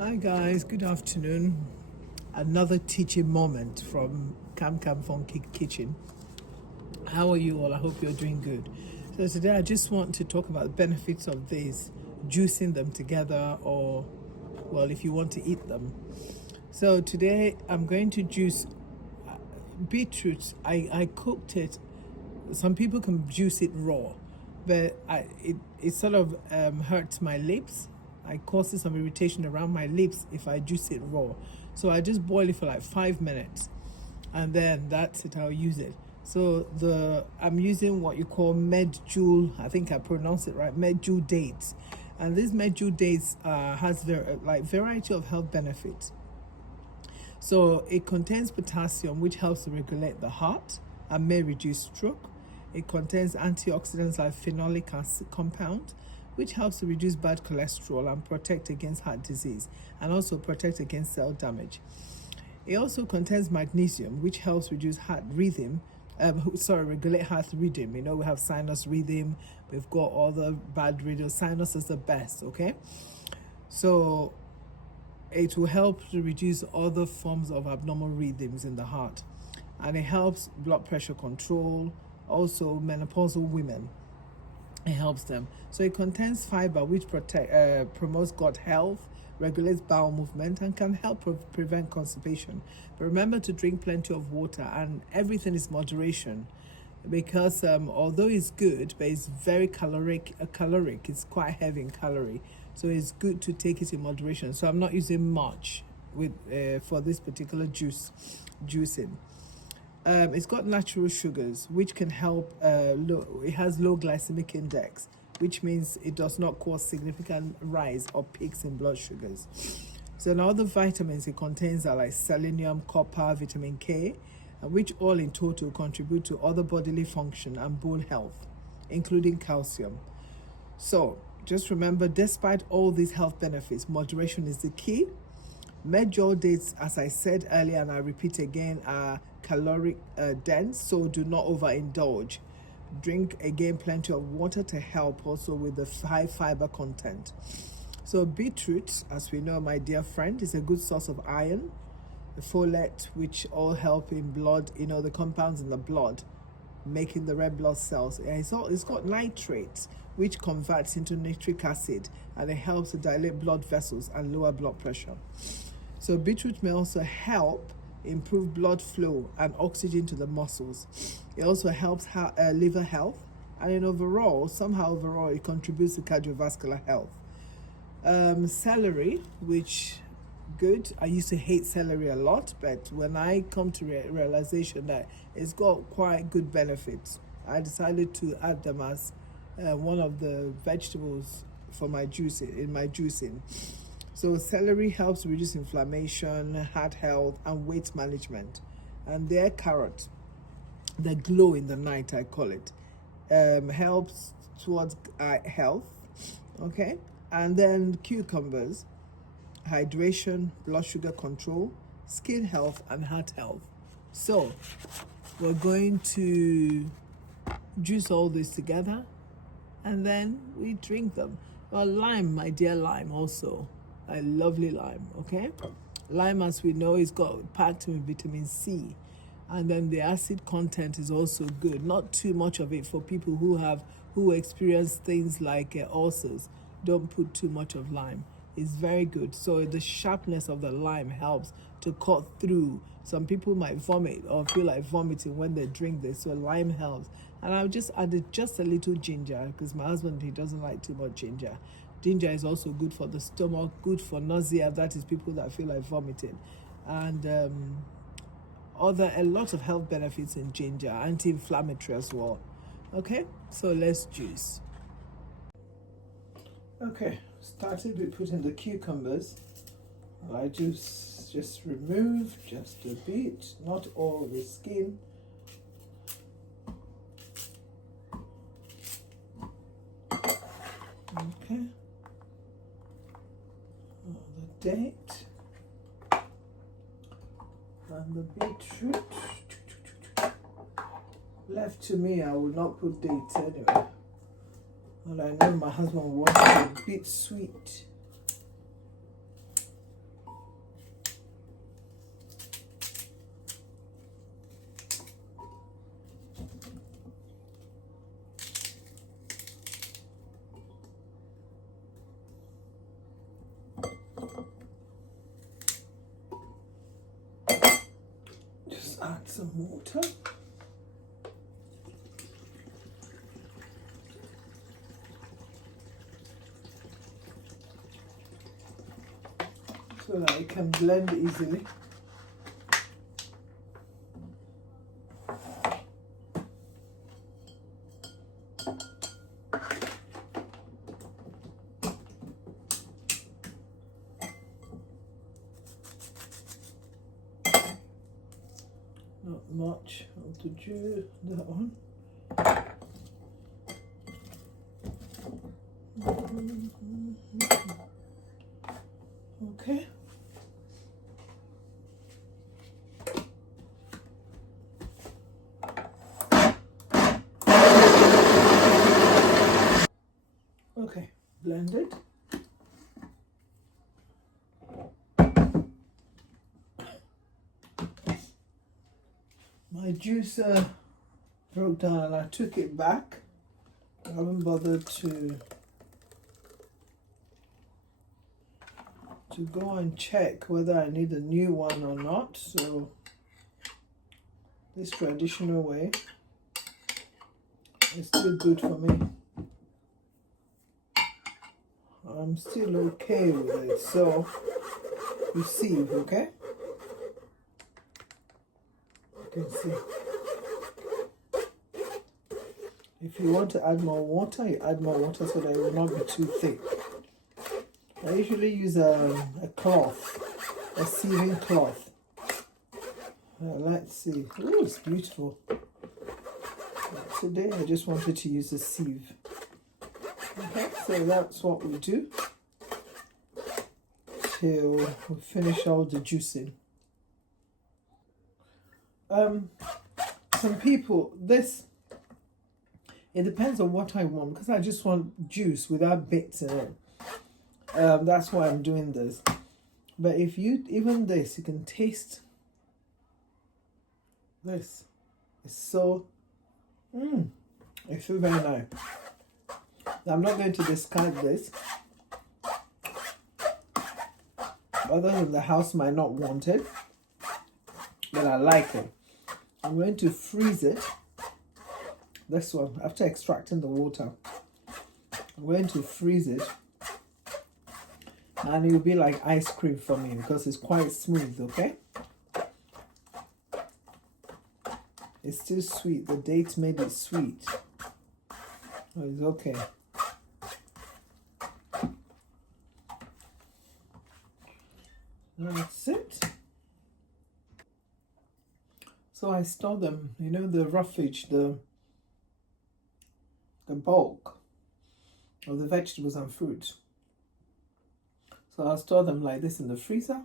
Hi guys, good afternoon. Another teaching moment from Cam Funky Kitchen. How are you all? I hope you're doing good. So today I just want to talk about the benefits of this, juicing them together, or well, if you want to eat them. So today I'm going to juice beetroot. I cooked it. Some people can juice it raw, but it sort of hurts my lips. It causes some irritation around my lips if I juice it raw. So I just boil it for like 5 minutes, and then that's it. I'll use it. So I'm using what you call medjool. I think I pronounced it right. Medjool dates, and this medjool dates has variety of health benefits. So it contains potassium, which helps to regulate the heart and may reduce stroke. It contains antioxidants like phenolic acid compound, which helps to reduce bad cholesterol and protect against heart disease, and also protect against cell damage. It also contains magnesium, which helps reduce heart rhythm. Regulate heart rhythm. You know, we have sinus rhythm. We've got all the bad rhythm. Sinus is the best. Okay, so it will help to reduce other forms of abnormal rhythms in the heart, and it helps blood pressure control. Also, menopausal women, it helps them. So it contains fiber, which promotes gut health, regulates bowel movement, and can help prevent constipation. But remember to drink plenty of water, and everything is moderation, because although it's good, but it's very caloric. It's quite heavy in calorie, so it's good to take it in moderation. So I'm not using much with for this particular juicing. It's got natural sugars, which can help. It has low glycemic index, which means it does not cause significant rise or peaks in blood sugars. So now the vitamins it contains are like selenium, copper, vitamin K, which all in total contribute to other bodily function and bone health, including calcium. So just remember, despite all these health benefits, moderation is the key. Medjool dates, as I said earlier and I repeat again, are caloric dense, so do not overindulge. Drink again plenty of water to help also with the high fiber content. So beetroot, as we know, my dear friend, is a good source of iron, the folate, which all help in blood, the compounds in the blood, making the red blood cells. It's got nitrates, which converts into nitric acid, and it helps to dilate blood vessels and lower blood pressure. So beetroot may also help improve blood flow and oxygen to the muscles. It also helps liver health, and overall it contributes to cardiovascular health. Celery, which good. I used to hate celery a lot, but when I come to realization that it's got quite good benefits, I decided to add them as one of the vegetables for my juicing. So celery helps reduce inflammation, heart health, and weight management. And their carrot, the glow in the night, I call it, helps towards eye health. Okay, and then cucumbers, hydration, blood sugar control, skin health, and heart health. So we're going to juice all this together, and then we drink them. Well, lime, my dear lime, also a lovely lime. Okay, lime, as we know, is packed with vitamin C, and then the acid content is also good. Not too much of it for people who experience things like ulcers. Don't put too much of lime. It's very good. So the sharpness of the lime helps to cut through. Some people might vomit or feel like vomiting when they drink this, so lime helps. And I'll just add just a little ginger, because my husband, he doesn't like too much ginger. Ginger is also good for the stomach, good for nausea, that is people that feel like vomiting. And a lot of health benefits in ginger, anti-inflammatory as well. Okay, so let's juice. Okay, started with putting the cucumbers. I just remove just a bit, not all the skin. Okay. The date and the beetroot. Left to me, I will not put dates anyway. Well, I know my husband wants it a bit sweet. Just add some water. So that it can blend easily. Not much of the juice, that one. Okay. Okay, blended. My juicer broke down and I took it back. I haven't bothered to go and check whether I need a new one or not. So this traditional way is still good for me. I'm still okay with it. So you see, okay? You can see. If you want to add more water, you add more water so that it will not be too thick. I usually use a cloth, a sieving cloth. Let's see. Oh, it's beautiful. Today I just wanted to use a sieve. Okay, so that's what we do till we finish all the juicing. Some people, it depends on what I want, because I just want juice without bits in it. That's why I'm doing this. But if you, even this, you can taste this. It's so, it's so very nice. I'm not going to discard this. Other than the house might not want it, but I like it. I'm going to freeze it. This one, after extracting the water, I'm going to freeze it. And it will be like ice cream for me because it's quite smooth, okay? It's still sweet. The dates made it sweet. Oh, it's okay. That's it. So I store them, you know, the roughage, the bulk of the vegetables and fruits. So I'll store them like this in the freezer.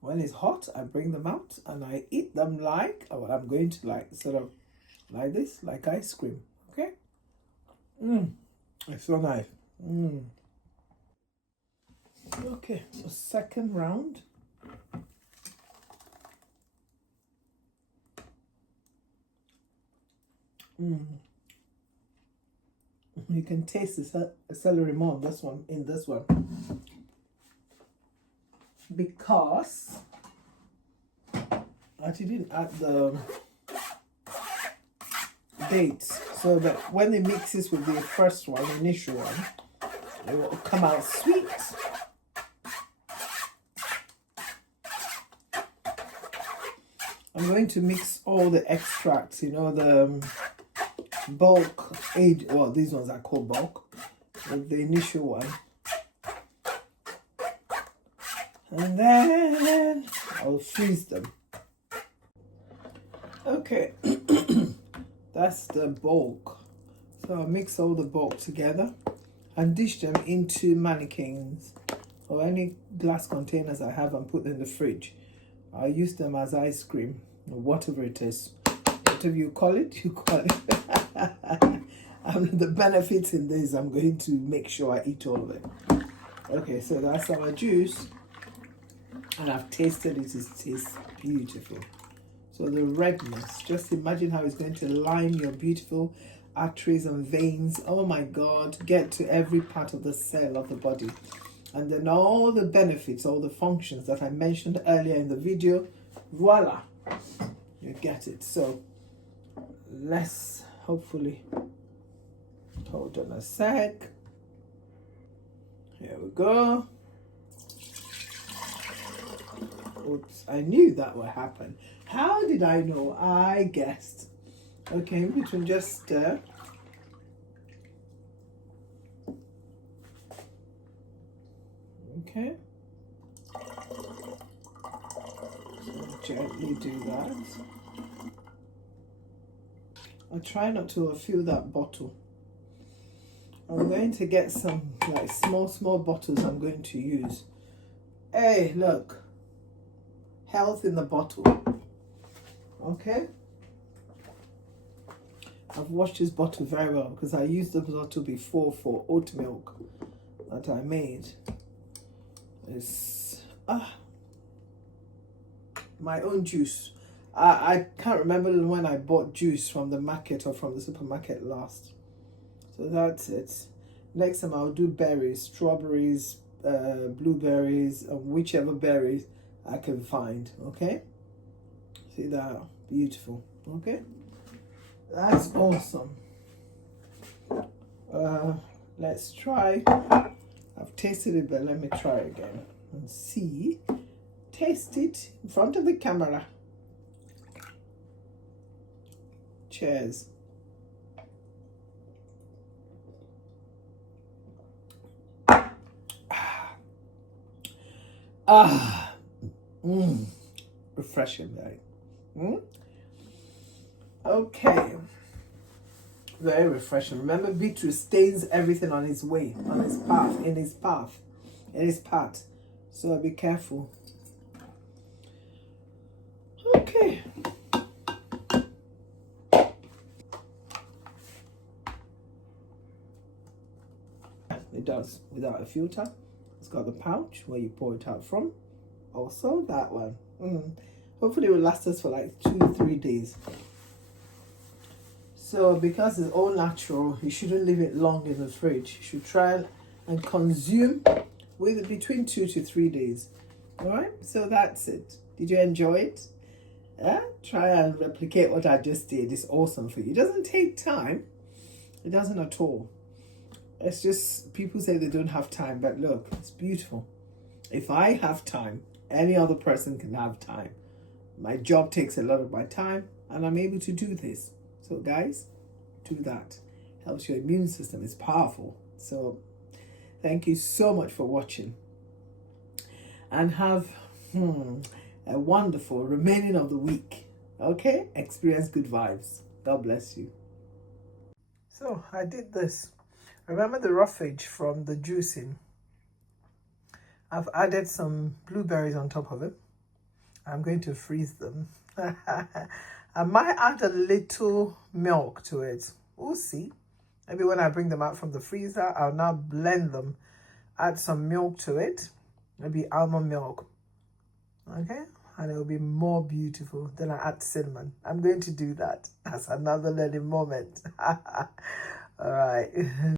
When it's hot, I bring them out and I eat them like, or I'm going to like sort of like this, like ice cream. Okay? It's so nice. Okay, so second round. You can taste the celery more on this one, in this one, because I didn't add the dates, so that when it mixes with the first one, the initial one, it will come out sweet. I'm going to mix all the extracts, you know, the bulk age, well, these ones are called bulk, with the initial one, and then I'll freeze them. Okay. That's the bulk. So I'll mix all the bulk together and dish them into mannequins or any glass containers I have and put them in the fridge. I'll use them as ice cream or whatever it is. Whatever you call it, you call it. The benefits in this, I'm going to make sure I eat all of it. Okay, so that's our juice. And I've tasted it. It tastes beautiful. So the redness, just imagine how it's going to line your beautiful arteries and veins. Oh my God, get to every part of the cell of the body. and then all the benefits, all the functions that I mentioned earlier in the video, voila, you get it. So let's hopefully, hold on a sec. Here we go. Oops, I knew that would happen. How did I know? I guessed. Okay, we can just stir. Okay. So gently do that. I try not to fill that bottle. I'm going to get some like small bottles I'm going to use. Hey, look. Health in the bottle. Okay. I've washed this bottle very well because I used the bottle before for oat milk that I made. It's my own juice. I can't remember when I bought juice from the market or from the supermarket last. So that's it. Next time I'll do berries, strawberries, blueberries, whichever berries I can find. Okay. See that? Beautiful. Okay. That's awesome. Let's try. I've tasted it, but let me try again and see. Taste it in front of the camera. Cheers. Refreshing, right? Okay. Very refreshing. Remember, beetroot stains everything on its way, on its path, in its path. So be careful. Okay. It does without a filter. It's got the pouch where you pour it out from. Also that one. Hopefully it will last us for like 2-3 days. So because it's all natural, you shouldn't leave it long in the fridge. You should try and consume with between 2 to 3 days. All right, so that's it. Did you enjoy it? Try and replicate what I just did. It's awesome for you. It doesn't take time. It doesn't at all. It's just people say they don't have time, but look, it's beautiful. If I have time, any other person can have time. My job takes a lot of my time and I'm able to do this. So guys, do that. Helps your immune system. It's powerful. So thank you so much for watching. And have a wonderful remaining of the week. Okay? Experience good vibes. God bless you. So I did this. Remember the roughage from the juicing? I've added some blueberries on top of it. I'm going to freeze them. I might add a little milk to it. We'll see. Maybe when I bring them out from the freezer, I'll now blend them, add some milk to it, maybe almond milk. Okay? And it'll be more beautiful. Then I add cinnamon. I'm going to do that. That's another learning moment. All right.